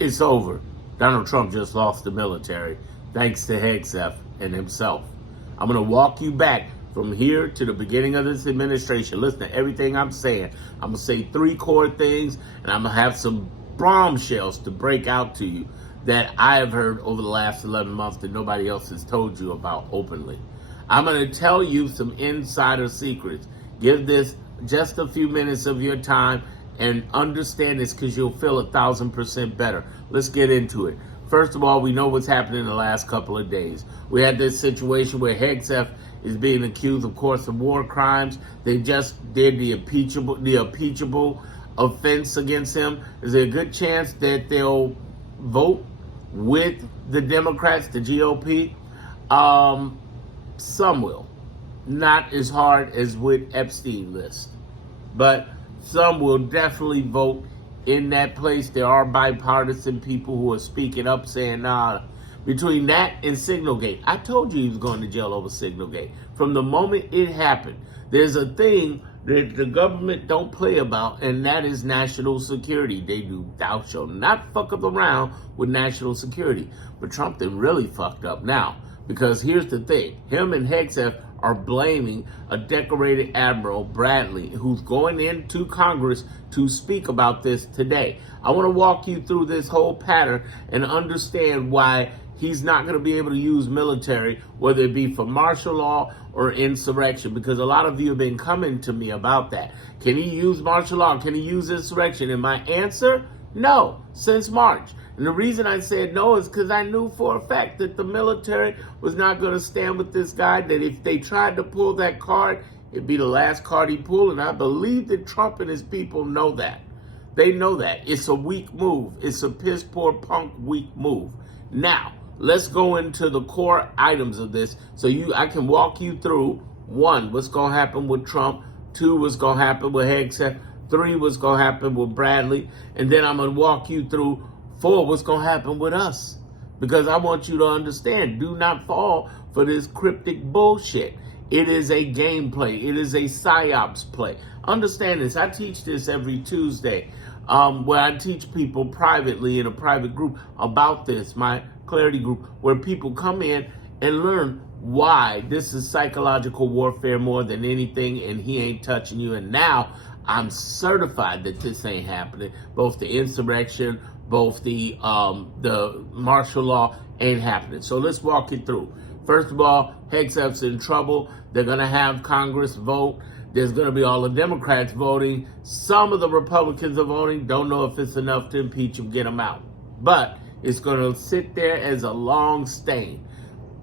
It's over. Donald Trump just lost the military thanks to Hegseth and himself. I'm going to walk you back from here to the beginning of this administration. Listen to everything I'm saying. I'm going to say 3 core things, and I'm going to have some bombshells to break out to you that I have heard over the last 11 months that nobody else has told you about openly. I'm going to tell you some insider secrets. Give this just a few minutes of your time and understand this, because you'll feel 1,000% better. Let's get into it. First of all, we know what's happened in the last couple of days. We had this situation where Hegseth is being accused, of course, of war crimes. They just did the impeachable offense against him. Is there a good chance that they'll vote with the Democrats, the GOP? Some will. Not as hard as with Epstein list, but some will definitely vote in that place. There are bipartisan people who are speaking up saying, nah, between that and Signalgate. I told you he was going to jail over Signalgate. From the moment it happened, there's a thing that the government don't play about, and that is national security. They do, thou shalt not fuck up around with national security. But Trump then really fucked up now, because here's the thing. Him and Hegseth are blaming a decorated Admiral, Bradley, who's going into Congress to speak about this today. I want to walk you through this whole pattern and understand why he's not going to be able to use military, whether it be for martial law or insurrection, because a lot of you have been coming to me about that. Can he use martial law? Can he use insurrection? And my answer, no, since March. And the reason I said no is because I knew for a fact that the military was not going to stand with this guy, that if they tried to pull that card, it'd be the last card he pulled. And I believe that Trump and his people know that. They know that. It's a weak move. It's a piss poor punk weak move. Now, let's go into the core items of this so I can walk you through, 1, what's going to happen with Trump, 2, what's going to happen with Hegseth, 3, what's going to happen with Bradley, and then I'm going to walk you through 4, what's going to happen with us. Because I want you to understand, do not fall for this cryptic bullshit. It is a game play. It is a psyops play. Understand this. I teach this every Tuesday, where I teach people privately in a private group about this, my clarity group, where people come in and learn why this is psychological warfare more than anything, and he ain't touching you. And now I'm certified that this ain't happening. Both the insurrection, both the martial law ain't happening. So let's walk it through. First of all, Hegseth's in trouble. They're going to have Congress vote. There's going to be all the Democrats voting. Some of the Republicans are voting. Don't know if it's enough to impeach him, get him out. But it's going to sit there as a long stain.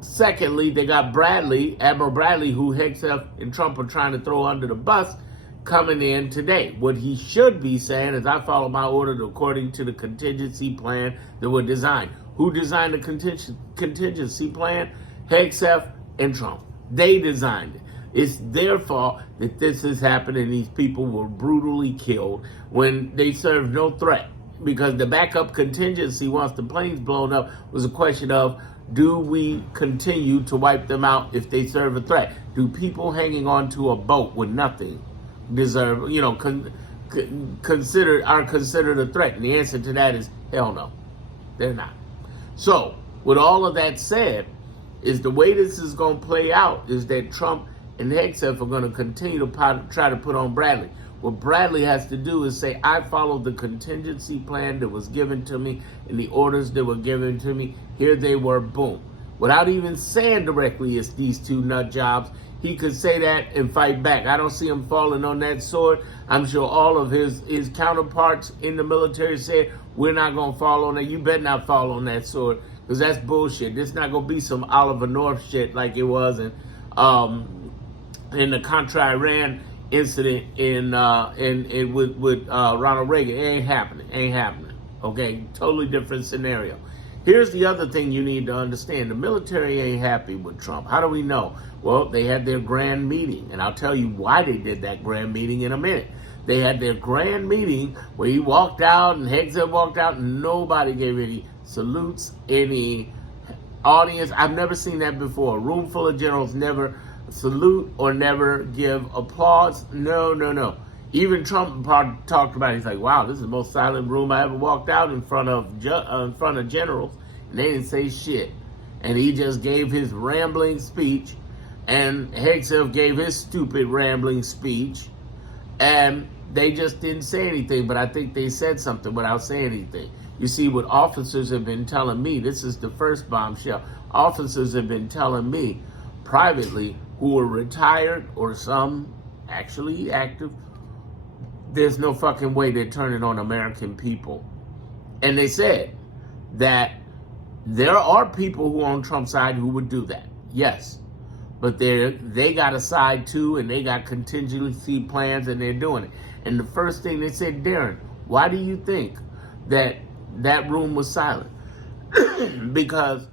Secondly, they got Bradley, Admiral Bradley, who Hegseth and Trump are trying to throw under the bus, coming in today. What he should be saying is, I follow my order according to the contingency plan that were designed. Who designed the contingency plan? Hegseth and Trump. They designed it. It's their fault that this has happened and these people were brutally killed when they served no threat. Because the backup contingency, once the plane's blown up, was a question of, do we continue to wipe them out if they serve a threat? Do people hanging on to a boat with nothing deserve, considered a threat? And the answer to that is hell no, they're not. So with all of that said, is the way this is going to play out is that Trump and Hegseth are going to continue to try to put on Bradley. What Bradley has to do is say, I followed the contingency plan that was given to me and the orders that were given to me. Here they were, boom. Without even saying directly it's these 2 nut jobs, he could say that and fight back. I don't see him falling on that sword. I'm sure all of his counterparts in the military said, we're not going to fall on that. You better not fall on that sword, because that's bullshit. This not going to be some Oliver North shit like it was in the Contra-Iran incident with Ronald Reagan. It ain't happening. Okay, totally different scenario. Here's the other thing you need to understand. The military ain't happy with Trump. How do we know? Well, they had their grand meeting, and I'll tell you why they did that grand meeting in a minute. They had their grand meeting where he walked out and Hegseth walked out and nobody gave any salutes, any audience. I've never seen that before. A room full of generals never salute or never give applause. No. Even Trump talked about it. He's like, wow, this is the most silent room I ever walked out in front of generals. And they didn't say shit. And he just gave his rambling speech. And Hegseth gave his stupid rambling speech. And they just didn't say anything. But I think they said something without saying anything. You see, what officers have been telling me, this is the first bombshell. Officers have been telling me privately, who are retired or some actually active, there's no fucking way they're turning on American people. And they said that there are people who are on Trump's side who would do that. Yes. But they got a side too, and they got contingency plans, and they're doing it. And the first thing they said, Darren, why do you think that room was silent? Because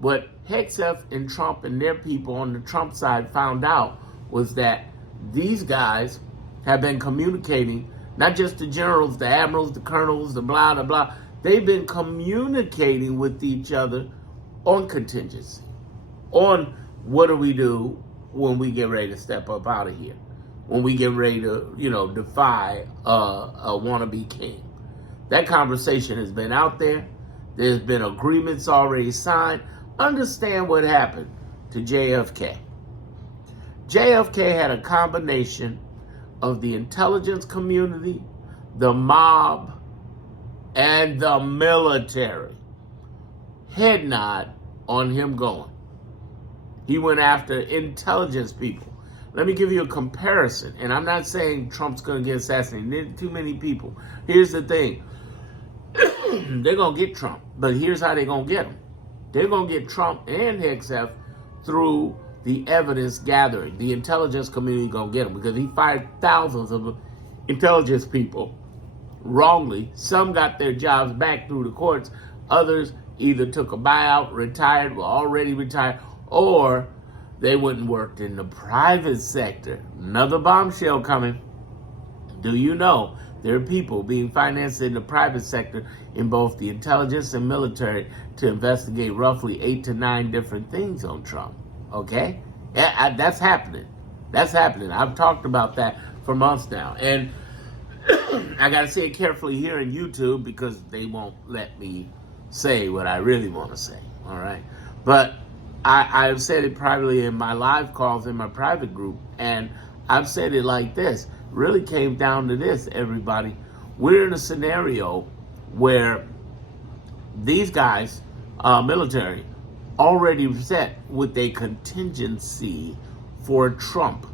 what Hegseth and Trump and their people on the Trump side found out was that these guys have been communicating, not just the generals, the admirals, the colonels, the blah, blah, blah. They've been communicating with each other on contingency, on what do we do when we get ready to step up out of here, when we get ready to, defy a wannabe king. That conversation has been out there. There's been agreements already signed. Understand what happened to JFK. JFK had a combination of the intelligence community, the mob, and the military. Head nod on him going. He went after intelligence people. Let me give you a comparison. And I'm not saying Trump's going to get assassinated. There's too many people. Here's the thing. They're going to get Trump. But here's how they're going to get him. They're going to get Trump and Hegseth through the evidence gathering. The intelligence community going to get him because he fired thousands of intelligence people wrongly. Some got their jobs back through the courts. Others either took a buyout, retired, were already retired, or they wouldn't work in the private sector. Another bombshell coming. Do you know there are people being financed in the private sector in both the intelligence and military to investigate roughly 8 to 9 different things on Trump? Okay? That's happening. That's happening. I've talked about that for months now. And I got to say it carefully here on YouTube because they won't let me say what I really want to say. All right? But I've said it privately in my live calls in my private group, and I've said it like this. Really came down to this, everybody. We're in a scenario where these guys, military, already set with a contingency for Trump.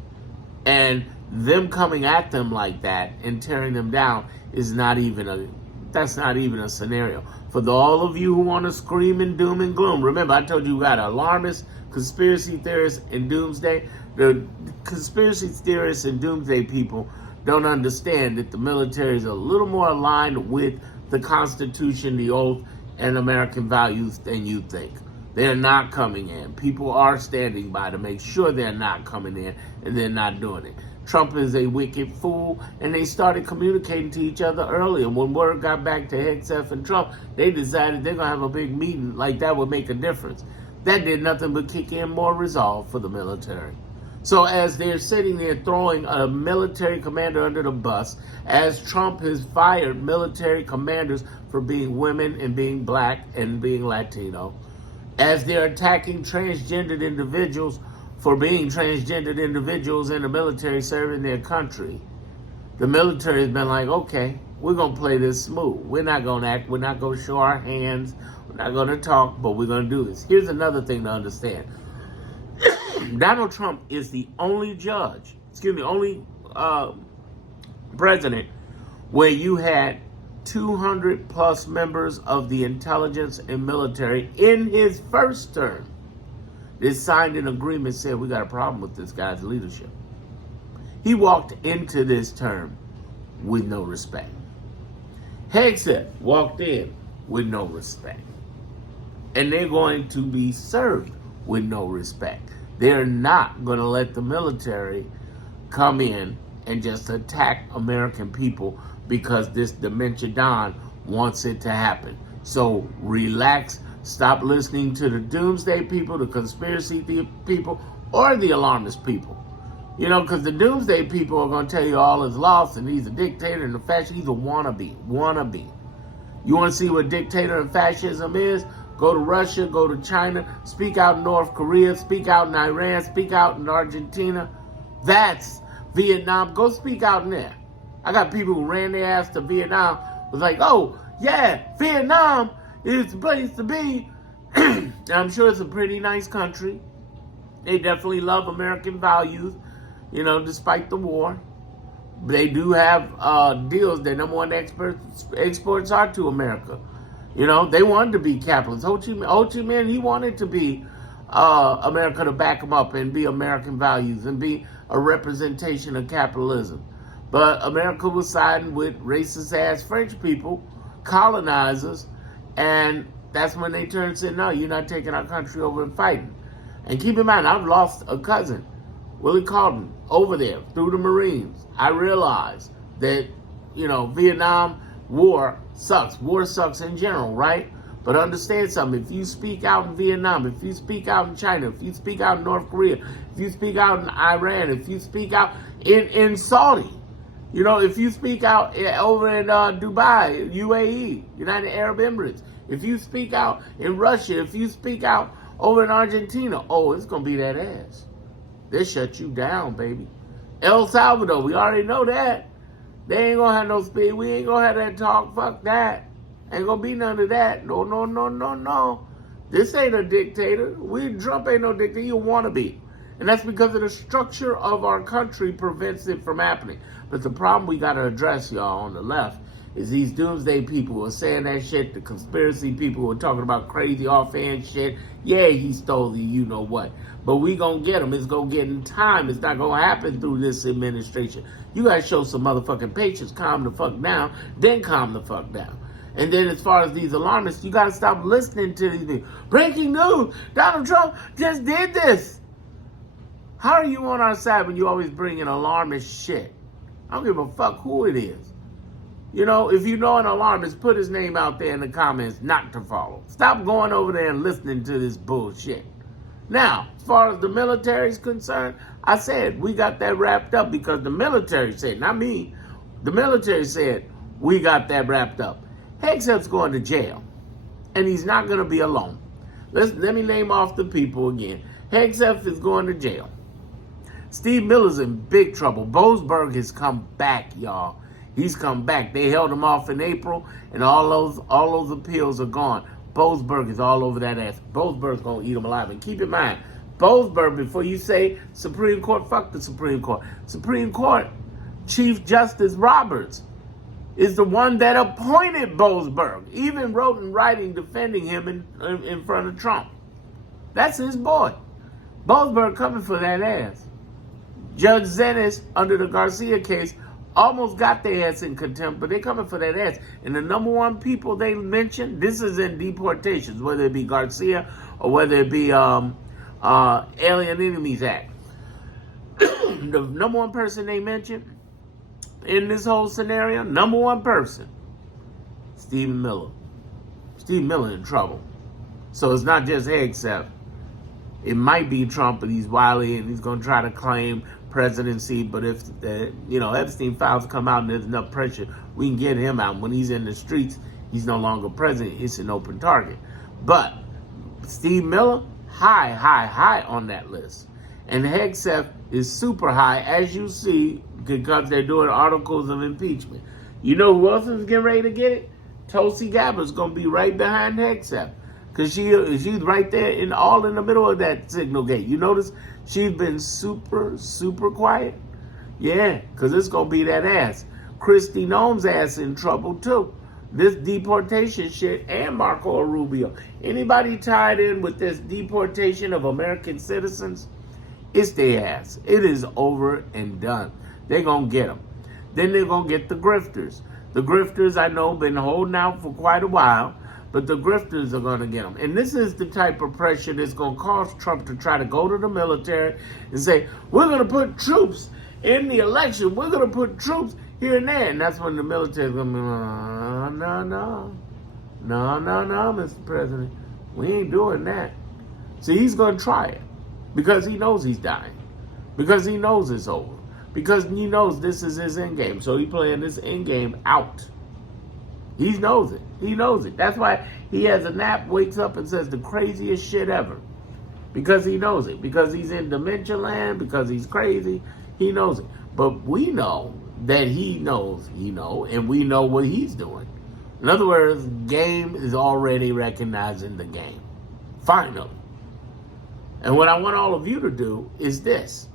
And them coming at them like that and tearing them down is that's not even a scenario. For all of you who want to scream in doom and gloom, remember I told you we got alarmists, conspiracy theorists, and doomsday. The conspiracy theorists and doomsday people don't understand that the military is a little more aligned with the Constitution, the oath, and American values than you think. They're not coming in. People are standing by to make sure they're not coming in, and they're not doing it. Trump is a wicked fool, and they started communicating to each other earlier. When word got back to Hegseth and Trump, they decided they're going to have a big meeting like that would make a difference. That did nothing but kick in more resolve for the military. So as they're sitting there throwing a military commander under the bus, as Trump has fired military commanders for being women and being black and being Latino, as they're attacking transgendered individuals for being transgendered individuals in the military serving their country, the military has been like, okay, we're going to play this smooth. We're not going to act. We're not going to show our hands. We're not going to talk, but we're going to do this. Here's another thing to understand. Donald Trump is the only only president where you had 200 plus members of the intelligence and military in his first term. They signed an agreement saying we got a problem with this guy's leadership. He walked into this term with no respect. Hegseth walked in with no respect. And they're going to be served with no respect. They're not going to let the military come in and just attack American people because this dementia Don wants it to happen. So relax. Stop listening to the doomsday people, the conspiracy people, or the alarmist people. You know, because the doomsday people are going to tell you all is lost and he's a dictator and a fascist. He's a wannabe. Wannabe. You want to see what dictator and fascism is? Go to Russia, go to China, speak out in North Korea, speak out in Iran, speak out in Argentina. That's Vietnam. Go speak out in there. I got people who ran their ass to Vietnam, was like, oh, yeah, Vietnam is the place to be. And I'm sure it's a pretty nice country. They definitely love American values, you know, despite the war. They do have deals. Their number one exports are to America. You know, they wanted to be capitalists. Ho Chi Minh, he wanted to be America to back him up and be American values and be a representation of capitalism. But America was siding with racist-ass French people, colonizers, and that's when they turned and said, no, you're not taking our country over and fighting. And keep in mind, I've lost a cousin, Willie Carlton, over there through the Marines. I realized that, you know, Vietnam War sucks. War sucks in general, right? But understand something. If you speak out in Vietnam, if you speak out in China, if you speak out in North Korea, if you speak out in Iran, if you speak out in Saudi, you know, if you speak out over in Dubai, UAE, United Arab Emirates, if you speak out in Russia, if you speak out over in Argentina, oh, it's going to be that ass. They shut you down, baby. El Salvador, we already know that. They ain't going to have no speed. We ain't going to have that talk. Fuck that. Ain't going to be none of that. No, no, no, no, no. This ain't a dictator. Trump ain't no dictator. You want to be. And that's because of the structure of our country prevents it from happening. But the problem we got to address, y'all, on the left, is these doomsday people who are saying that shit, the conspiracy people who are talking about crazy offhand shit. Yeah, he stole the you-know-what. But we going to get him. It's going to get in time. It's not going to happen through this administration. You got to show some motherfucking patience. Calm the fuck down. Then calm the fuck down. And then as far as these alarmists, you got to stop listening to these things. Breaking news. Donald Trump just did this. How are you on our side when you always bring in alarmist shit? I don't give a fuck who it is. You know, if you know an alarmist, put his name out there in the comments not to follow. Stop going over there and listening to this bullshit. Now, as far as the military is concerned, I said we got that wrapped up because the military said, not me, the military said we got that wrapped up. Hegseth's going to jail, and he's not going to be alone. Let me name off the people again. Hegseth is going to jail. Steve Miller's in big trouble. Boasberg has come back, y'all. He's come back. They held him off in April, and all those appeals are gone. Boasberg is all over that ass. Boasberg's going to eat him alive. And keep in mind, Boasberg, before you say Supreme Court, fuck the Supreme Court. Supreme Court Chief Justice Roberts is the one that appointed Boasberg. Even wrote in writing defending him in front of Trump. That's his boy. Boasberg coming for that ass. Judge Zenes, under the Garcia case, almost got their ass in contempt, but they coming for that ass. And the number one people they mentioned, this is in deportations, whether it be Garcia or whether it be Alien Enemies Act. The number one person they mentioned in this whole scenario, number one person, Stephen Miller. Steve Miller in trouble. So it's not just Hegseth. It might be Trump, but he's wily and he's going to try to claim presidency. But if Epstein files come out and there's enough pressure, we can get him out. When he's in the streets, he's no longer president. It's an open target. But Steve Miller, high on that list. And Hegseth is super high, as you see, because they're doing articles of impeachment. You know who else is getting ready to get it? Tulsi Gabbard's going to be right behind Hegseth. Because she's right there in the middle of that signal gate. You notice she's been super quiet? Yeah, because it's going to be that ass. Kristi Noem's ass in trouble too. This deportation shit and Marco Rubio. Anybody tied in with this deportation of American citizens, it's their ass. It is over and done. They're going to get them. Then they're going to get the grifters. The grifters, I know, been holding out for quite a while. But the grifters are going to get them. And this is the type of pressure that's going to cause Trump to try to go to the military and say, we're going to put troops in the election. We're going to put troops here and there. And that's when the military is going to be no, Mr. President. We ain't doing that. So he's going to try it because he knows he's dying. because he knows it's over. Because he knows this is his end game. So he's playing this end game out. He knows it. He knows it. That's why he has a nap, wakes up and says the craziest shit ever. Because he knows it. Because he's in dementia land. Because he's crazy. He knows it. But we know that he knows, and we know what he's doing. In other words, game is already recognizing the game. Finally. And what I want all of you to do is this.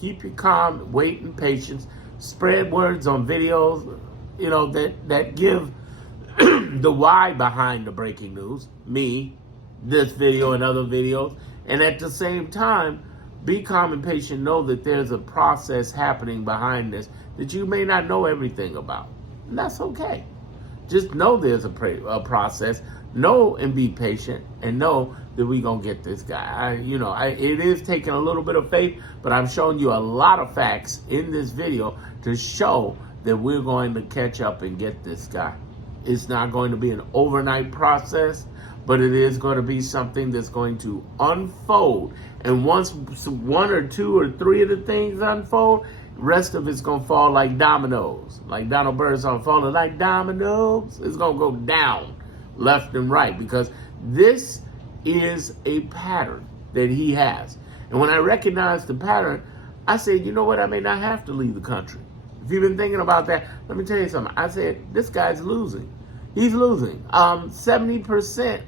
Keep your calm, wait in patience, spread words on videos, that give the why behind the breaking news, me, this video and other videos, and at the same time, be calm and patient, know that there's a process happening behind this that you may not know everything about. And that's okay. Just know there's a process, know and be patient, and know that we're going to get this guy. It is taking a little bit of faith, but I'm showing you a lot of facts in this video to show that we're going to catch up and get this guy. It's not going to be an overnight process, but it is going to be something that's going to unfold. And once one or two or three of the things unfold, the rest of it's going to fall like dominoes. Like Donald Byrd's song, falling like dominoes. It's going to go down left and right because this is a pattern that he has. And when I recognized the pattern, I said, you know what? I may not have to leave the country. If you've been thinking about that, let me tell you something. I said, this guy's losing. He's losing. 70%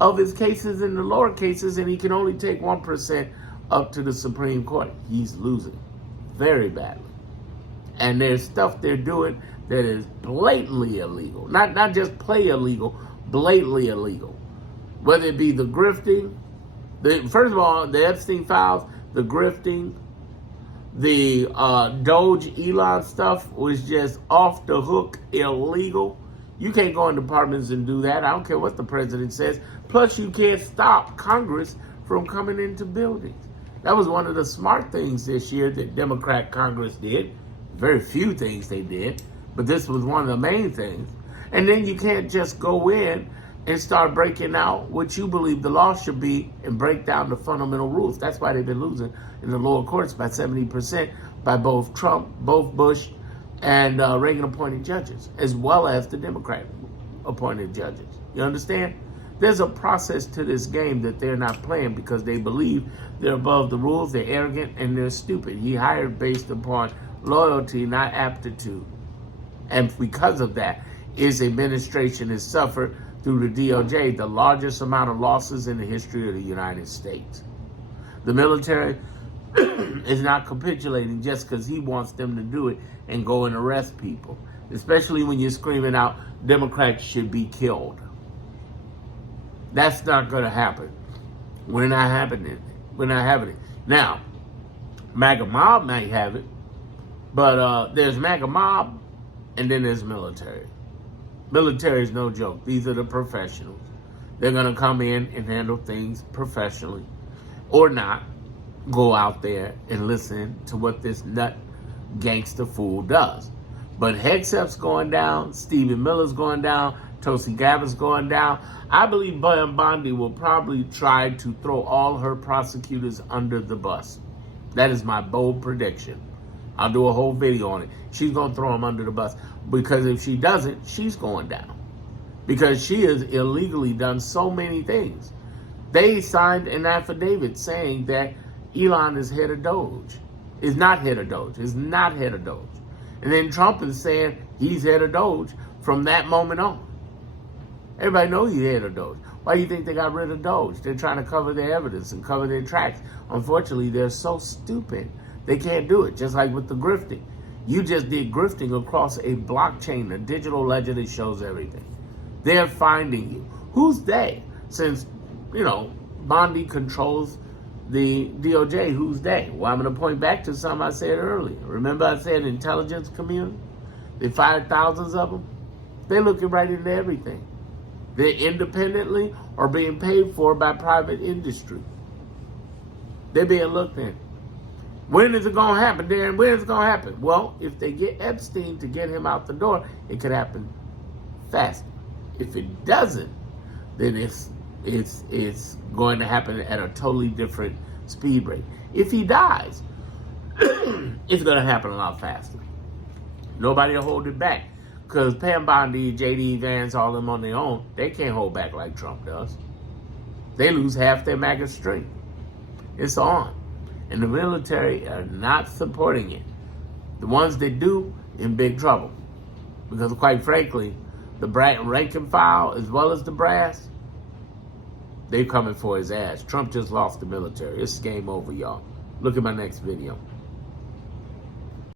of his cases in the lower cases, and he can only take 1% up to the Supreme Court. He's losing very badly. And there's stuff they're doing that is blatantly illegal. Not just play illegal, blatantly illegal. Whether it be the grifting, first of all, the Epstein files, the grifting, the Doge Elon stuff was just off the hook illegal. You can't go in departments and do that. I don't care what the president says. Plus, you can't stop Congress from coming into buildings. That was one of the smart things this year that Democrat Congress did. Very few things they did, but this was one of the main things. And then you can't just go in and start breaking out what you believe the law should be and break down the fundamental rules. That's why they've been losing in the lower courts by 70% by both Trump, both Bush, and Reagan-appointed judges, as well as the Democrat-appointed judges. You understand? There's a process to this game that they're not playing because they believe they're above the rules, they're arrogant, and they're stupid. He hired based upon loyalty, not aptitude. And because of that, his administration has suffered through the DOJ the largest amount of losses in the history of the United States. The military is not capitulating just because he wants them to do it and go and arrest people, especially when you're screaming out Democrats should be killed. That's not going to happen. We're not having it. We're not having it. Now, MAGA mob might have it, but there's MAGA mob and then there's military. Military is no joke. These are the professionals. They're going to come in and handle things professionally or not go out there and listen to what this nut gangster fool does. But Hegseth's going down, Stephen Miller's going down, Tulsi Gabbard's going down. I believe Bondi will probably try to throw all her prosecutors under the bus. That is my bold prediction. I'll do a whole video on it. She's going to throw them under the bus. Because if she doesn't, she's going down. Because she has illegally done so many things. They signed an affidavit saying that Elon is head of Doge. Is not head of Doge. Is not head of Doge. And then Trump is saying he's head of Doge from that moment on. Everybody knows he's head of Doge. Why do you think they got rid of Doge? They're trying to cover their evidence and cover their tracks. Unfortunately, they're so stupid, they can't do it. Just like with the grifting. You just did grifting across a blockchain, a digital ledger that shows everything. They're finding you. Who's they? Since, Bondi controls the DOJ, who's they? Well, I'm going to point back to something I said earlier. Remember I said intelligence community? They fired thousands of them. They're looking right into everything. They're independently or being paid for by private industry. They're being looked at. When is it going to happen, Darren? When is it going to happen? Well, if they get Epstein to get him out the door, it could happen fast. If it doesn't, then it's going to happen at a totally different speed rate. If he dies, it's going to happen a lot faster. Nobody will hold it back. Because Pam Bondi, J.D. Vance, all them on their own, they can't hold back like Trump does. They lose half their MAGA strength. It's on. And the military are not supporting it. The ones that do, in big trouble. Because quite frankly, the rank and file, as well as the brass, they coming for his ass. Trump just lost the military. It's game over, y'all. Look at my next video.